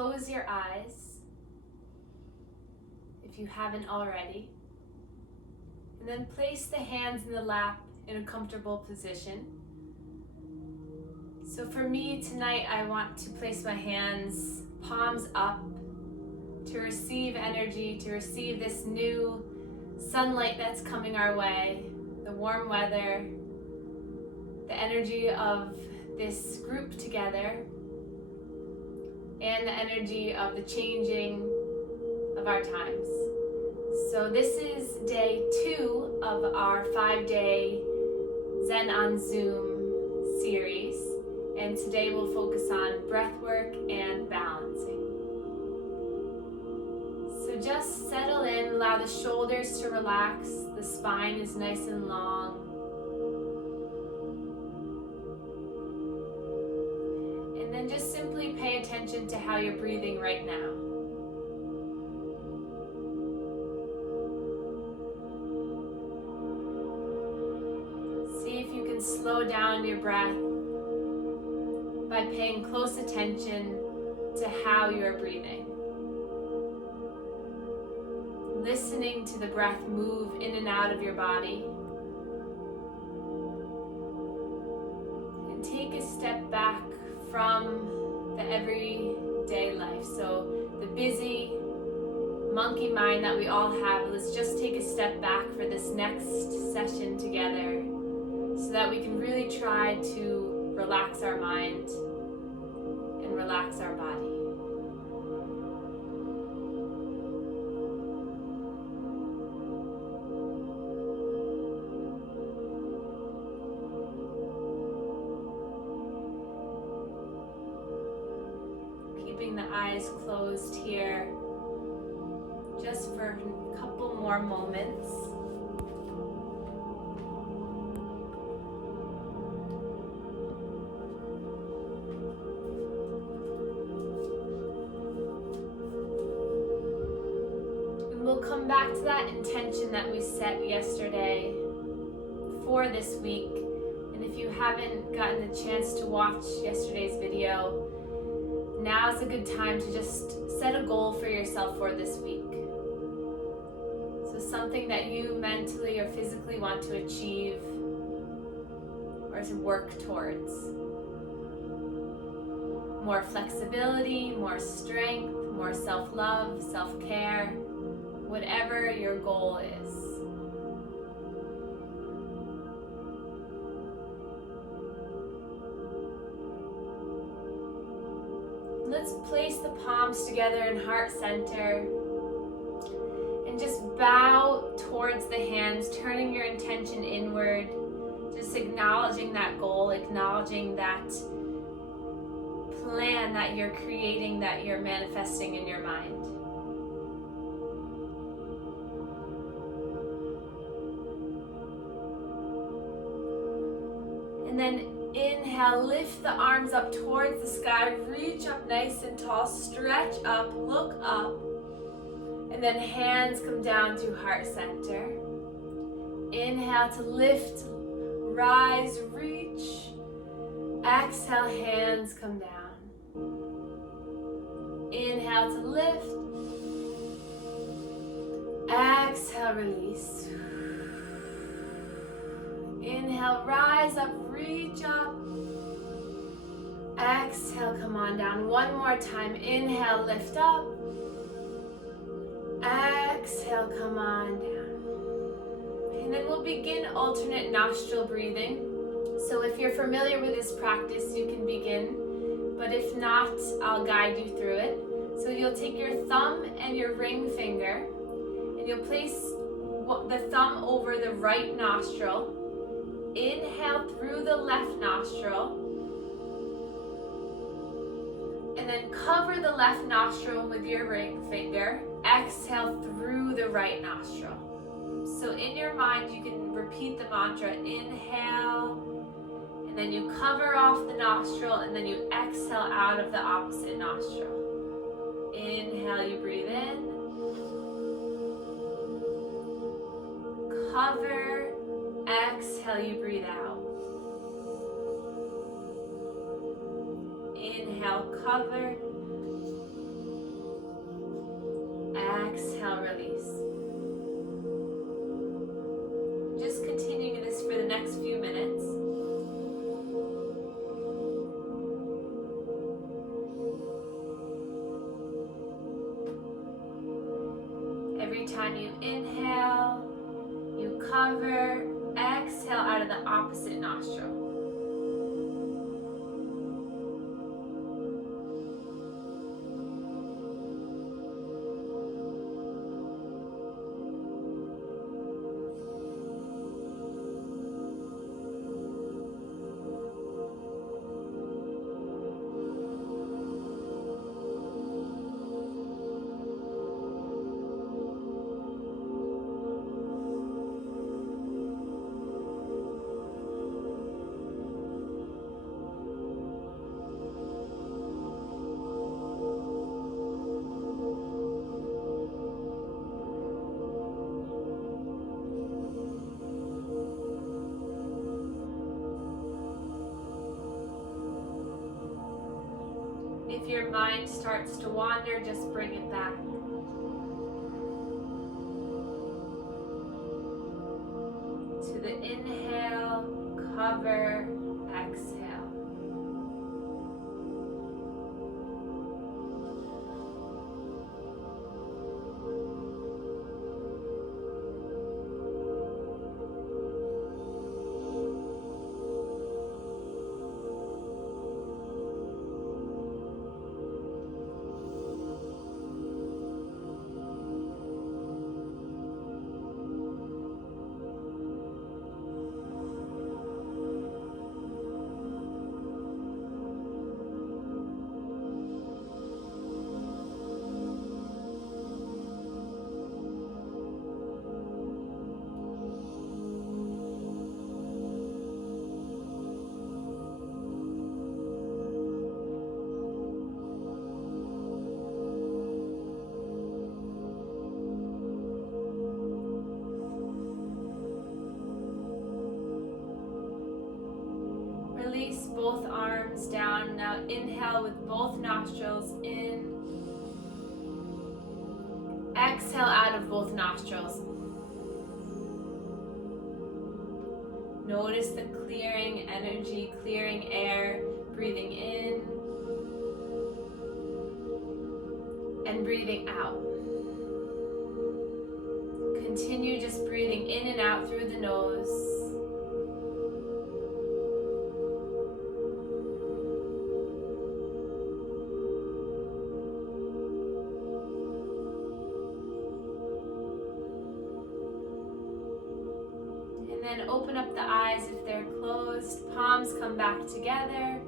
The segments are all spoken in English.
close your eyes if you haven't already. And then place the hands in the lap in a comfortable position. So for me tonight, I want to place my hands palms up to receive energy, to receive this new sunlight that's coming our way, the warm weather, the energy of this group together, and the energy of the changing of our times. So this is day 2 of our 5-day Zen on Zoom series, and today we'll focus on breath work and balancing. So just settle in, allow the shoulders to relax, the spine is nice and long. And then just simply pay attention to how you're breathing right now. See if you can slow down your breath by paying close attention to how you're breathing. Listening to the breath move in and out of your body. And take a step back from the everyday life. So the busy monkey mind that we all have, let's just take a step back for this next session together so that we can really try to relax our mind and relax our body. Keeping the eyes closed here just for a couple more moments. And we'll come back to that intention that we set yesterday for this week. And if you haven't gotten the chance to watch yesterday's video, now's a good time to just set a goal for yourself for this week. So something that you mentally or physically want to achieve or to work towards. More flexibility, more strength, more self-love, self-care, whatever your goal is. Let's place the palms together in heart center and just bow towards the hands, turning your intention inward, just acknowledging that goal, acknowledging that plan that you're creating, that you're manifesting in your mind. And then inhale, lift the arms up towards the sky, reach up nice and tall, stretch up, look up, and then hands come down to heart center. Inhale to lift, rise, reach. Exhale, hands come down. Inhale to lift. Exhale, release. Inhale, rise up, reach up. Exhale, come on down. One more time. Inhale, lift up. Exhale, come on down. And then we'll begin alternate nostril breathing. So if you're familiar with this practice, you can begin. But if not, I'll guide you through it. So you'll take your thumb and your ring finger, and you'll place the thumb over the right nostril. Inhale through the left nostril, and then cover the left nostril with your ring finger. Exhale through the right nostril. So in your mind, you can repeat the mantra, inhale, and then you cover off the nostril, and then you exhale out of the opposite nostril. Inhale, you breathe in, cover. Exhale, you breathe out. Inhale, cover. time you inhale, you cover, exhale out of the opposite nostril. If your mind starts to wander, just bring it back. To the inhale, cover, exhale. Release both arms down. Now inhale with both nostrils in. Exhale out of both nostrils. Notice the clearing energy, clearing air, breathing in and breathing out. Continue just breathing in and out through the nose. And then open up the eyes if they're closed. Palms come back together.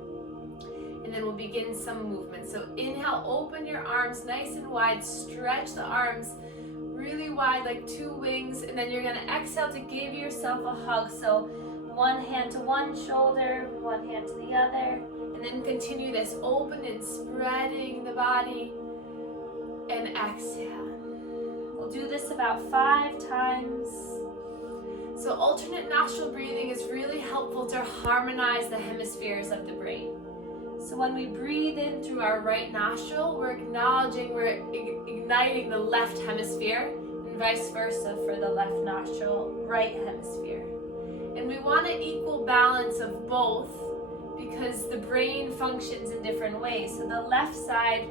And then we'll begin some movement. So inhale, open your arms nice and wide. Stretch the arms really wide like two wings. And then you're going to exhale to give yourself a hug. So one hand to one shoulder, one hand to the other. And then continue this, open and spreading the body. And exhale. We'll do this about 5 times. So alternate nostril breathing is really helpful to harmonize the hemispheres of the brain. So when we breathe in through our right nostril, we're acknowledging, we're igniting the left hemisphere, and vice versa for the left nostril, right hemisphere. And we want an equal balance of both because the brain functions in different ways. So the left side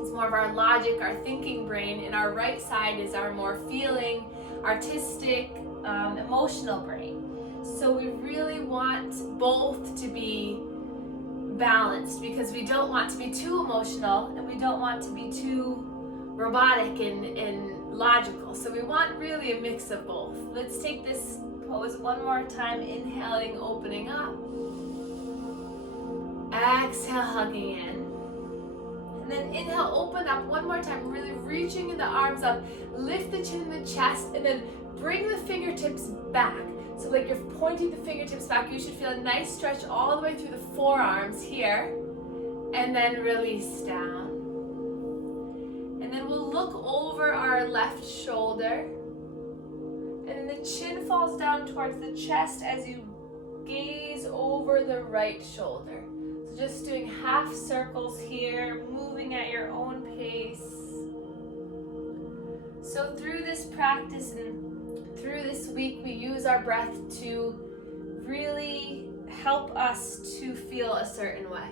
is more of our logic, our thinking brain, and our right side is our more feeling, artistic, emotional brain. So we really want both to be balanced because we don't want to be too emotional and we don't want to be too robotic and logical. So we want really a mix of both. Let's take this pose one more time, inhaling, opening up. Exhale, hugging in. And then inhale, open up one more time, really reaching the arms up, lift the chin and the chest, and then bring the fingertips back. So like you're pointing the fingertips back, you should feel a nice stretch all the way through the forearms here. And then release down. And then we'll look over our left shoulder. And then the chin falls down towards the chest as you gaze over the right shoulder. So just doing half circles here, moving at your own pace. So through this practice and through this week, we use our breath to really help us to feel a certain way.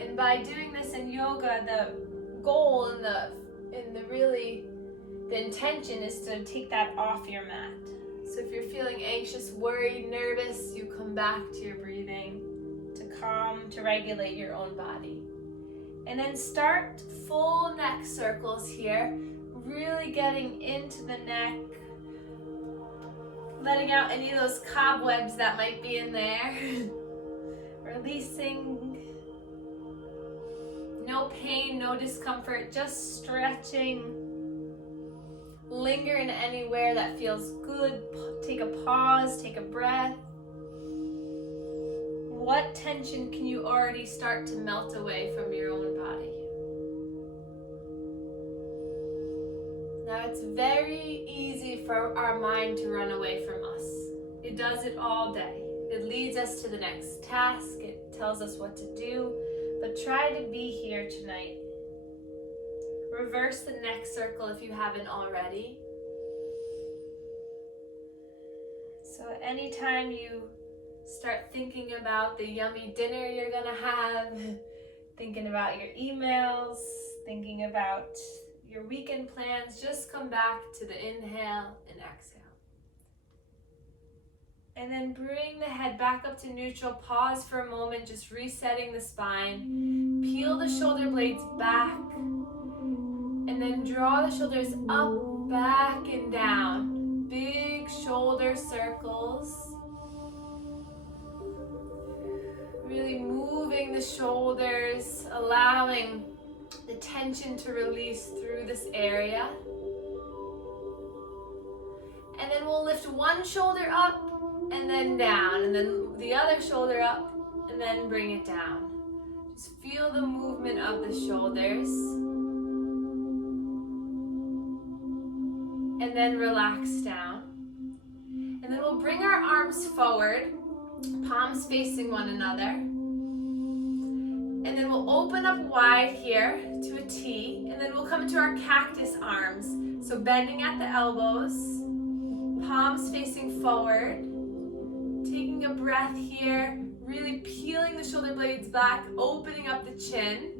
And by doing this in yoga, the goal and the really The intention is to take that off your mat. So if you're feeling anxious, worried, nervous, you come back to your breathing to calm, to regulate your own body. And then start full neck circles here, really getting into the neck, letting out any of those cobwebs that might be in there, releasing. No pain, no discomfort, just stretching. Linger in anywhere that feels good. Take a pause, take a breath. What tension can you already start to melt away from your own body? Now it's very easy for our mind to run away from us. It does it all day. It leads us to the next task. It tells us what to do. But try to be here tonight. Reverse the neck circle if you haven't already. So anytime you start thinking about the yummy dinner you're gonna have, thinking about your emails, thinking about your weekend plans, just come back to the inhale and exhale. And then bring the head back up to neutral. Pause for a moment, just resetting the spine. Peel the shoulder blades back. And then draw the shoulders up, back, and down. Big shoulder circles. Really moving the shoulders, allowing the tension to release through this area. And then we'll lift one shoulder up and then down, and then the other shoulder up and then bring it down. Just feel the movement of the shoulders. And then relax down. And then we'll bring our arms forward, palms facing one another. And then we'll open up wide here to a T, and then we'll come to our cactus arms. So bending at the elbows, palms facing forward, taking a breath here, really peeling the shoulder blades back, opening up the chin.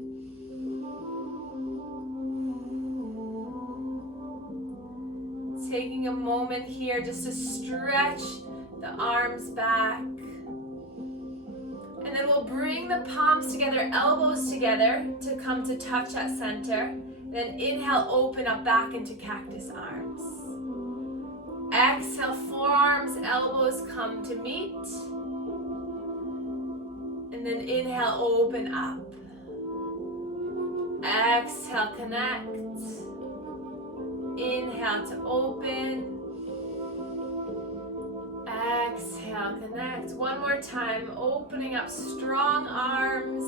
Taking a moment here just to stretch the arms back. And then we'll bring the palms together, elbows together to come to touch at center. Then inhale, open up back into cactus arms. Exhale, forearms, elbows come to meet. And then inhale, open up. Exhale, connect. Inhale to open. Exhale, connect. One more time, opening up strong arms.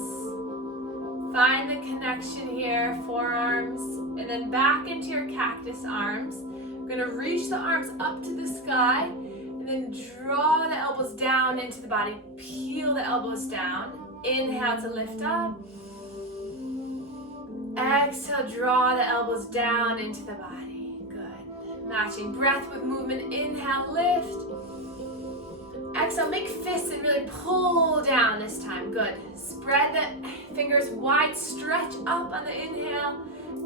Find the connection here, forearms, and then back into your cactus arms. We're gonna reach the arms up to the sky, and then draw the elbows down into the body. Peel the elbows down. Inhale to lift up. Exhale, draw the elbows down into the body. Good. Matching breath with movement. Inhale, lift. Exhale, make fists and really pull down this time. Good. Spread the fingers wide, stretch up on the inhale.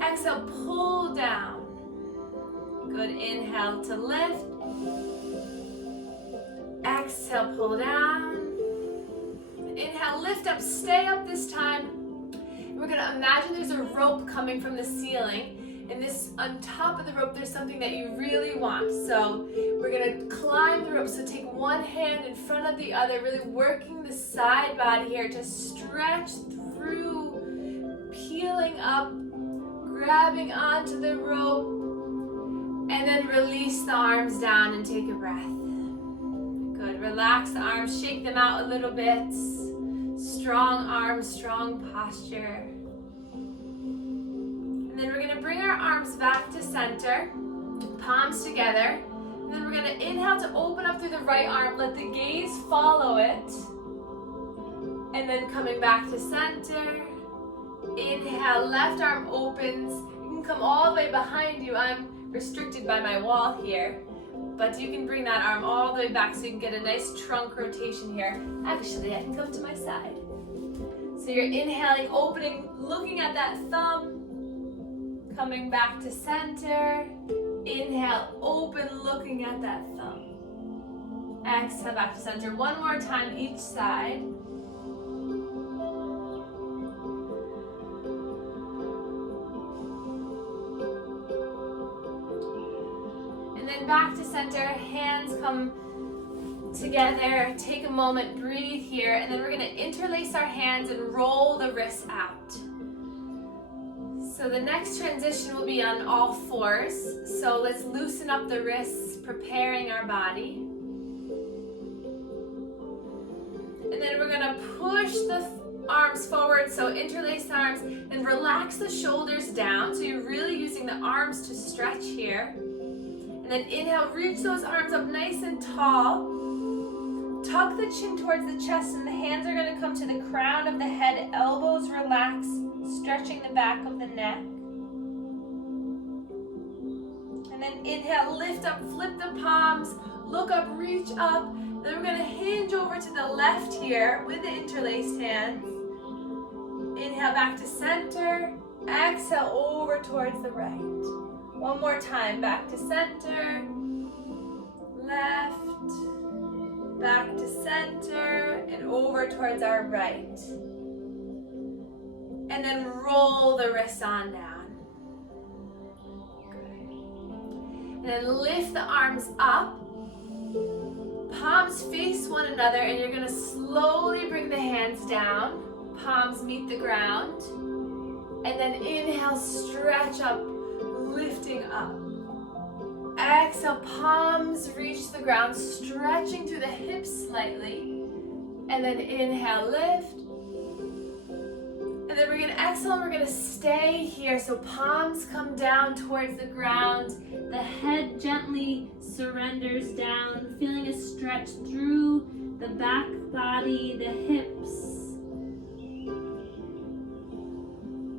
Exhale, pull down. Good. Inhale to lift. Exhale, pull down. Inhale, lift up, stay up this time. We're gonna imagine there's a rope coming from the ceiling, and this on top of the rope there's something that you really want. So we're gonna climb the rope. So take one hand in front of the other, really working the side body here to stretch through, peeling up, grabbing onto the rope, and then release the arms down and take a breath. Good. Relax the arms, shake them out a little bit. Strong arms, strong posture. And then we're gonna bring our arms back to center, palms together. And then we're gonna inhale to open up through the right arm, let the gaze follow it. And then coming back to center. Inhale, left arm opens. You can come all the way behind you. I'm restricted by my wall here. But you can bring that arm all the way back so you can get a nice trunk rotation here. Actually, I can come to my side. So you're inhaling, opening, looking at that thumb. Coming back to center. Inhale, open, looking at that thumb. Exhale, back to center. One more time each side. And then back to center. Hands come together. Take a moment, breathe here, and then we're going to interlace our hands and roll the wrists out. So the next transition will be on all fours. So let's loosen up the wrists, preparing our body. And then we're gonna push the arms forward, so interlace the arms, and relax the shoulders down. So you're really using the arms to stretch here. And then inhale, reach those arms up nice and tall. Tuck the chin towards the chest, and the hands are gonna come to the crown of the head, elbows relax, stretching the back of the neck. And then inhale, lift up, flip the palms, look up, reach up. Then we're gonna hinge over to the left here with the interlaced hands. Inhale back to center, exhale over towards the right. One more time, back to center, left, back to center, and over towards our right. And then roll the wrists on down. Good. And then lift the arms up. Palms face one another, and you're going to slowly bring the hands down. Palms meet the ground. And then inhale, stretch up, lifting up. Exhale, palms reach the ground, stretching through the hips slightly. And then inhale, lift. And then we're going to exhale, and we're going to stay here. So palms come down towards the ground. The head gently surrenders down, feeling a stretch through the back body, the hips.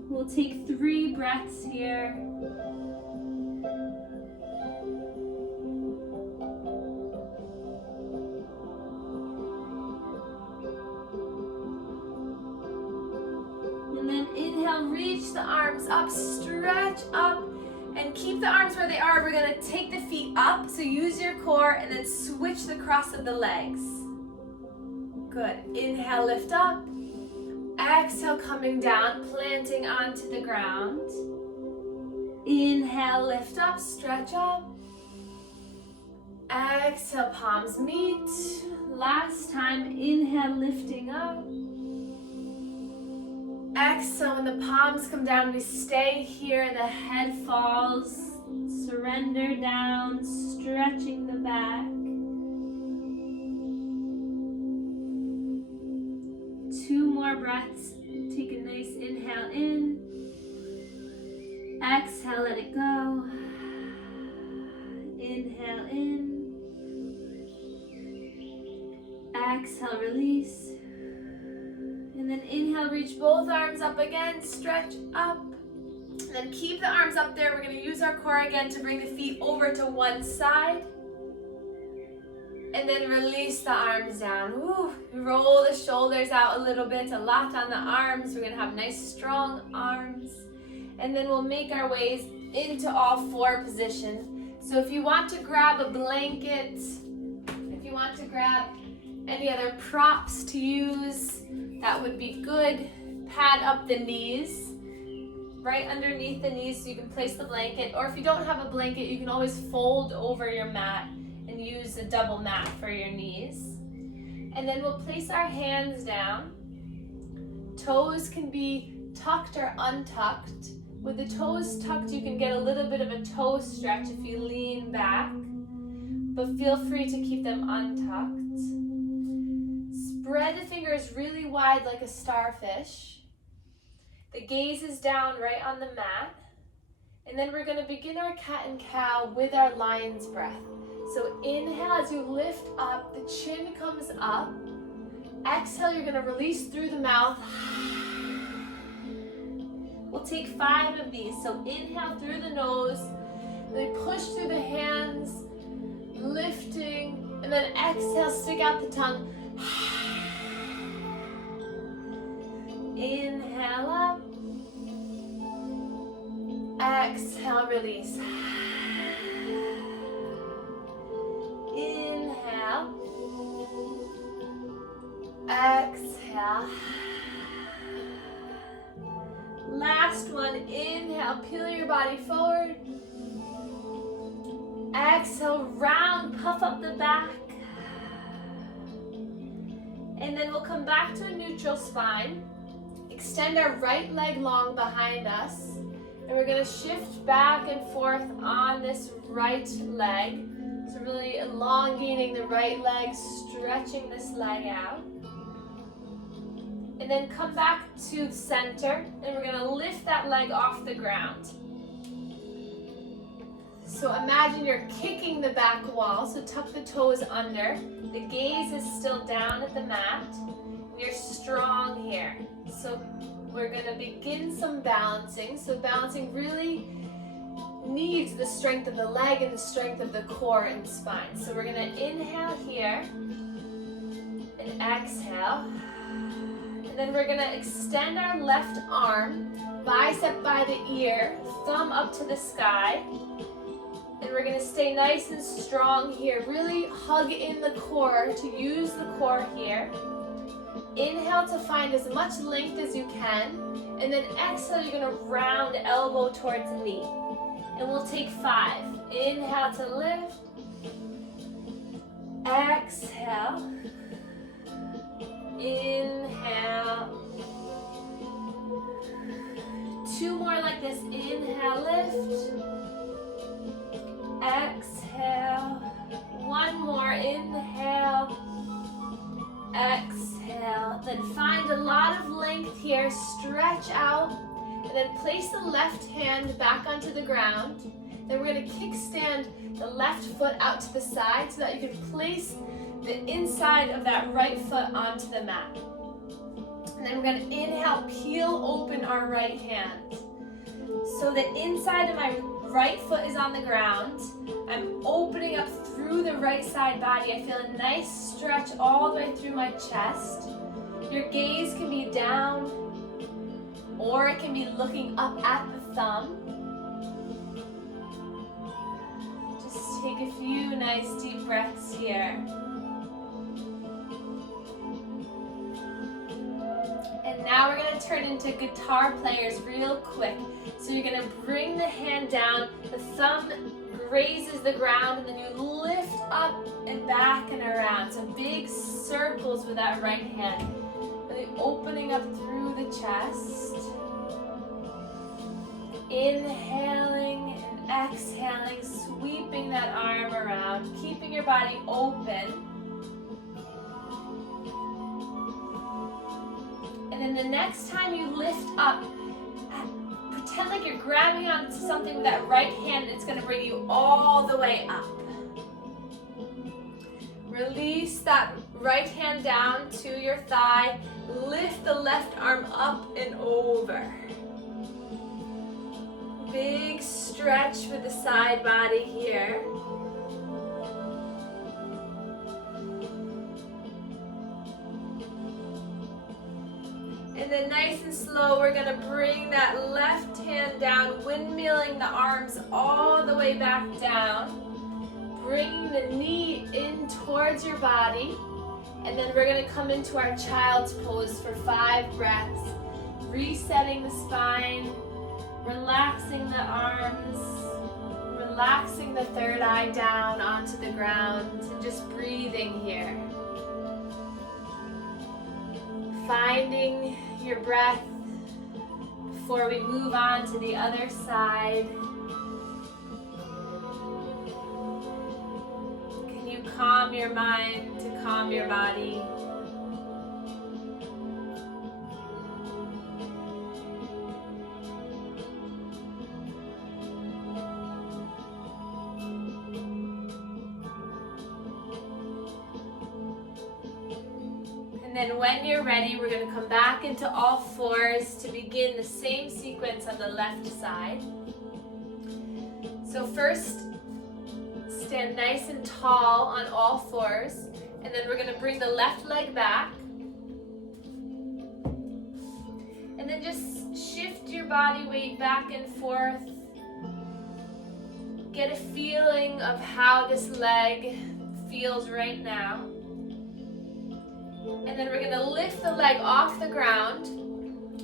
We'll take 3 breaths here. And then inhale, reach the arms up, stretch up, and keep the arms where they are. We're going to take the feet up, so use your core, and then switch the cross of the legs. Good. Inhale, lift up. Exhale, coming down, planting onto the ground. Inhale, lift up, stretch up. Exhale, palms meet. Last time, inhale, lifting up. Exhale, when the palms come down, we stay here, the head falls, surrender down, stretching the back. 2 more breaths. Take a nice inhale in. Exhale, let it go. Inhale in. Exhale, release. And then inhale, reach both arms up again, stretch up. And then keep the arms up there. We're going to use our core again to bring the feet over to one side. And then release the arms down. Woo. Roll the shoulders out a little bit, a lot on the arms. We're going to have nice, strong arms. And then we'll make our ways into all 4 positions. So if you want to grab a blanket, if you want to grab any other props to use, that would be good. Pad up the knees, right underneath the knees, so you can place the blanket. Or if you don't have a blanket, you can always fold over your mat and use a double mat for your knees. And then we'll place our hands down. Toes can be tucked or untucked. With the toes tucked, you can get a little bit of a toe stretch if you lean back, but feel free to keep them untucked. Spread the fingers really wide like a starfish. The gaze is down right on the mat. And then we're going to begin our cat and cow with our lion's breath. So inhale as you lift up, the chin comes up. Exhale, you're going to release through the mouth. We'll take 5 of these. So inhale through the nose, then push through the hands, lifting, and then exhale, stick out the tongue. Inhale up. Exhale, release. Inhale. Exhale. Last one, inhale, peel your body forward. Exhale, round, puff up the back. And then we'll come back to a neutral spine. Extend our right leg long behind us. And we're gonna shift back and forth on this right leg. So really elongating the right leg, stretching this leg out. And then come back to the center, and we're gonna lift that leg off the ground. So imagine you're kicking the back wall, so tuck the toes under. The gaze is still down at the mat. You're strong here. So we're gonna begin some balancing. So balancing really needs the strength of the leg and the strength of the core and spine. So we're gonna inhale here, and exhale. And then we're gonna extend our left arm, bicep by the ear, thumb up to the sky. And we're gonna stay nice and strong here. Really hug in the core to use the core here. Inhale to find as much length as you can. And then exhale, you're gonna round elbow towards knee. And we'll take 5. Inhale to lift. Exhale. Inhale. 2 more like this. Inhale, lift. Exhale. 1 more. Inhale. Exhale. Then find a lot of length here. Stretch out. And then place the left hand back onto the ground. Then we're going to kickstand the left foot out to the side so that you can place the inside of that right foot onto the mat. And then we're going to inhale, peel open our right hand. So the inside of my right foot is on the ground. I'm opening up through the right side body. I feel a nice stretch all the way through my chest. Your gaze can be down, or it can be looking up at the thumb. Just take a few nice deep breaths here. And now we're going to turn into guitar players real quick. So you're going to bring the hand down, the thumb grazes the ground, and then you lift up and back and around. So big circles with that right hand. Really opening up through the chest. Inhaling and exhaling, sweeping that arm around, keeping your body open. And then the next time you lift up, pretend like you're grabbing onto something with that right hand. It's going to bring you all the way up. Release that right hand down to your thigh. Lift the left arm up and over. Big stretch with the side body here. And then nice and slow, we're going to bring that left hand down, windmilling the arms all the way back down. Bringing the knee in towards your body. And then we're going to come into our child's pose for 5 breaths. Resetting the spine, relaxing the arms, relaxing the third eye down onto the ground, and just breathing here. Finding your breath before we move on to the other side. Can you calm your mind to calm your body? And then when you're ready, we're going to come back into all fours to begin the same sequence on the left side. So first, stand nice and tall on all fours. And then we're going to bring the left leg back. And then just shift your body weight back and forth Get a feeling of how this leg feels right now. And then we're gonna lift the leg off the ground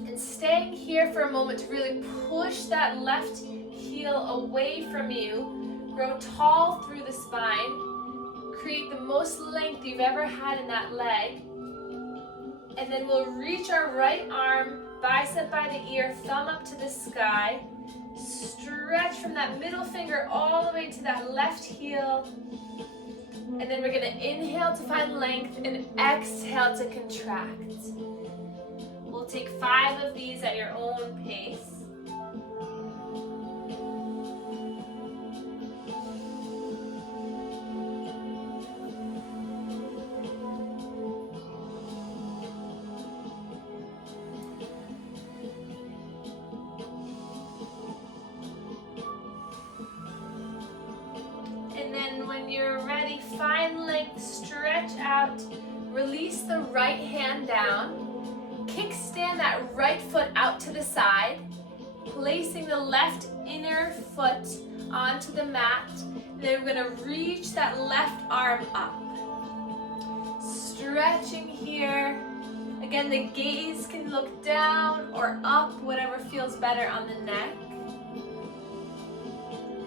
and staying here for a moment to really push that left heel away from you. Grow tall through the spine. Create the most length you've ever had in that leg. And then we'll reach our right arm, bicep by the ear, thumb up to the sky. Stretch from that middle finger all the way to that left heel. And then we're gonna inhale to find length and exhale to contract. We'll take 5 of these at your own pace. And then when you're ready, find length, stretch out, release the right hand down, kickstand that right foot out to the side, placing the left inner foot onto the mat. Then we're gonna reach that left arm up. Stretching here. Again, the gaze can look down or up, whatever feels better on the neck.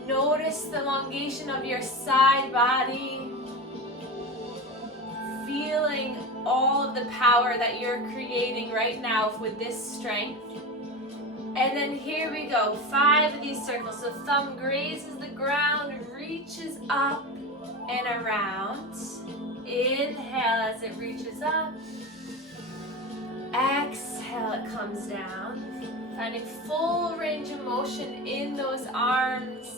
Notice the elongation of your side body. Feeling all of the power that you're creating right now with this strength. And then here we go, 5 of these circles. So thumb grazes the ground, reaches up and around. Inhale as it reaches up. Exhale, it comes down. Finding full range of motion in those arms.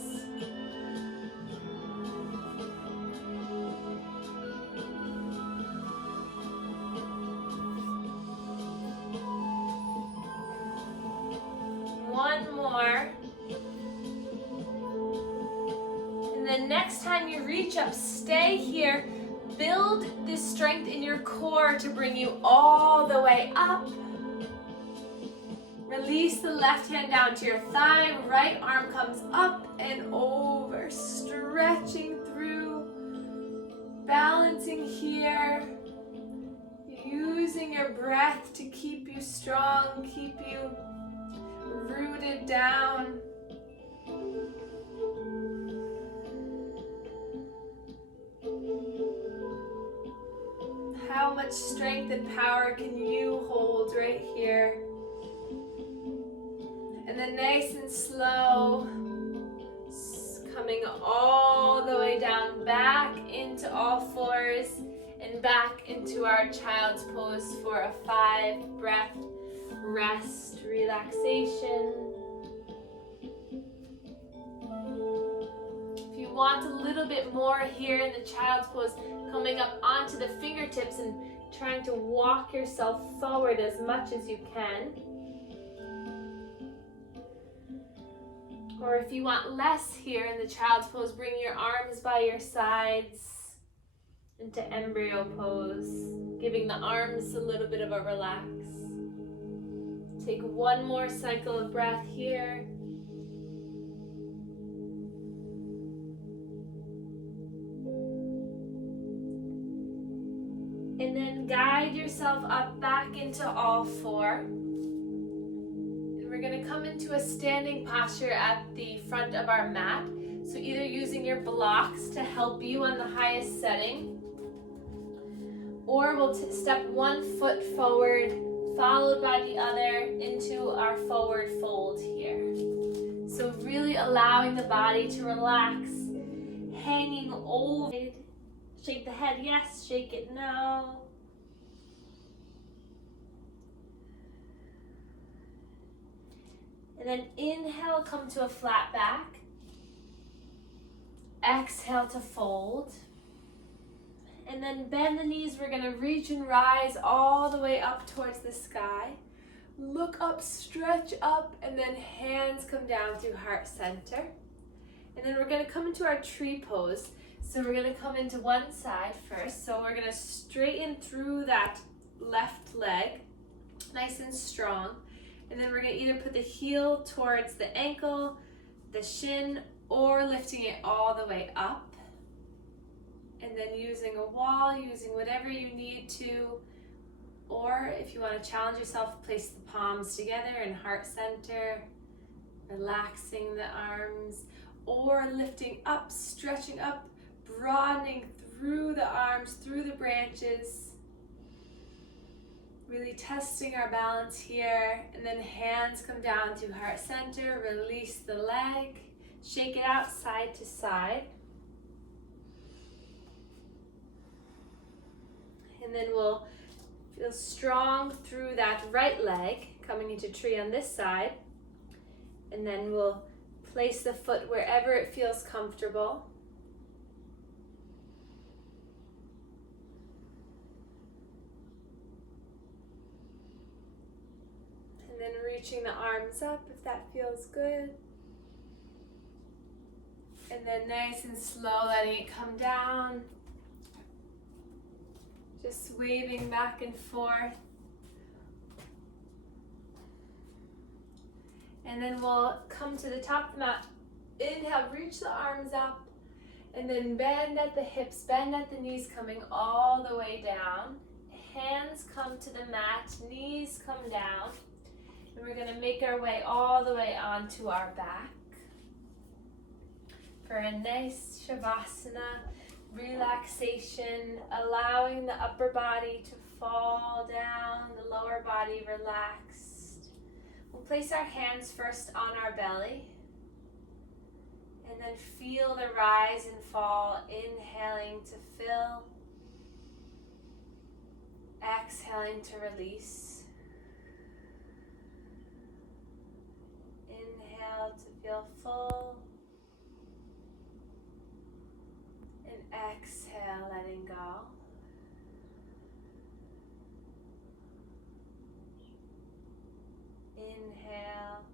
One more. And then next time you reach up, stay here. Build this strength in your core to bring you all the way up. Release the left hand down to your thigh. Right arm comes up and over. Stretching through. Balancing here. Using your breath to keep you strong, keep you rooted down. How much strength and power can you hold right here? And then nice and slow, coming all the way down, back into all fours and back into our child's pose for a 5-breath rest, relaxation. If you want a little bit more here in the child's pose, coming up onto the fingertips and trying to walk yourself forward as much as you can. Or if you want less here in the child's pose, bring your arms by your sides into embryo pose, giving the arms a little bit of a relax. Take one more cycle of breath here. And then guide yourself up back into all 4. And we're going to come into a standing posture at the front of our mat. So either using your blocks to help you on the highest setting, or we'll step one foot forward, followed by the other into our forward fold here. So really allowing the body to relax, hanging over. Shake the head, yes. Shake it, no. And then inhale, come to a flat back. Exhale to fold. And then bend the knees. We're going to reach and rise all the way up towards the sky. Look up, stretch up, and then hands come down through heart center. And then we're going to come into our tree pose. So we're going to come into one side first. So we're going to straighten through that left leg, nice and strong. And then we're going to either put the heel towards the ankle, the shin, or lifting it all the way up. And then using a wall, using whatever you need to, or if you want to challenge yourself, place the palms together in heart center, relaxing the arms, or lifting up, stretching up, broadening through the arms, through the branches. Really testing our balance here, and then hands come down to heart center, release the leg, shake it out side to side. And then we'll feel strong through that right leg, coming into tree on this side. And then we'll place the foot wherever it feels comfortable. And then reaching the arms up if that feels good. And then nice and slow, letting it come down. Just waving back and forth. And then we'll come to the top of the mat. Inhale, reach the arms up. And then bend at the hips, bend at the knees, coming all the way down. Hands come to the mat, knees come down. And we're gonna make our way all the way onto our back. For a nice Shavasana relaxation, allowing the upper body to fall down, the lower body relaxed. We'll place our hands first on our belly, and then feel the rise and fall, inhaling to fill, exhaling to release. Inhale to feel full, and exhale, letting go. Inhale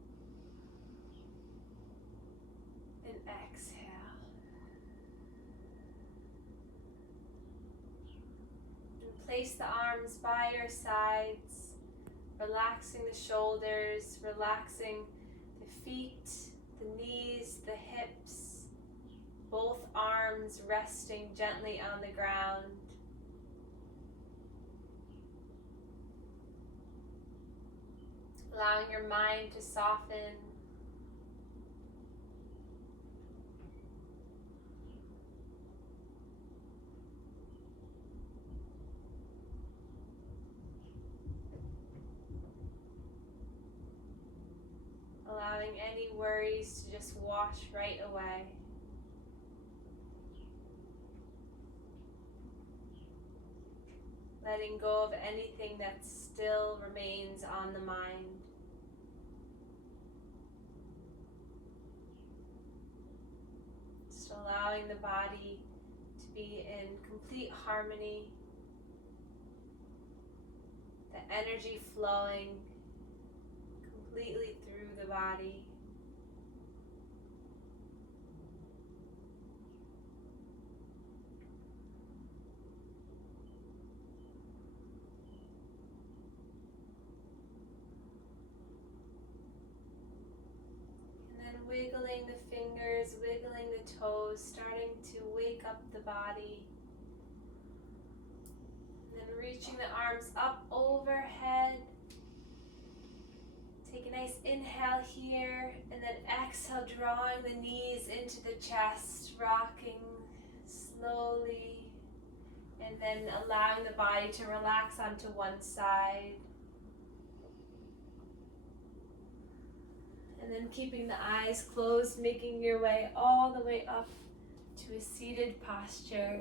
and exhale. And place the arms by your sides, relaxing the shoulders, relaxing the feet, the knees, the hips. Both arms resting gently on the ground. Allowing your mind to soften. Allowing any worries to just wash right away. Letting go of anything that still remains on the mind. Just allowing the body to be in complete harmony. The energy flowing completely through the body. Wiggling the fingers, wiggling the toes, starting to wake up the body. And then reaching the arms up overhead. Take a nice inhale here, and then exhale, drawing the knees into the chest, rocking slowly, and then allowing the body to relax onto one side. And then keeping the eyes closed, making your way all the way up to a seated posture.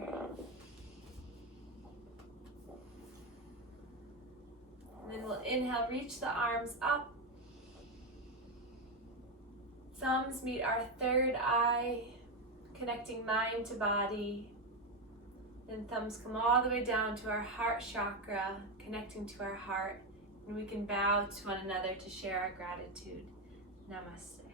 And then we'll inhale, reach the arms up. Thumbs meet our third eye, connecting mind to body. Then thumbs come all the way down to our heart chakra, connecting to our heart. And we can bow to one another to share our gratitude. Namaste.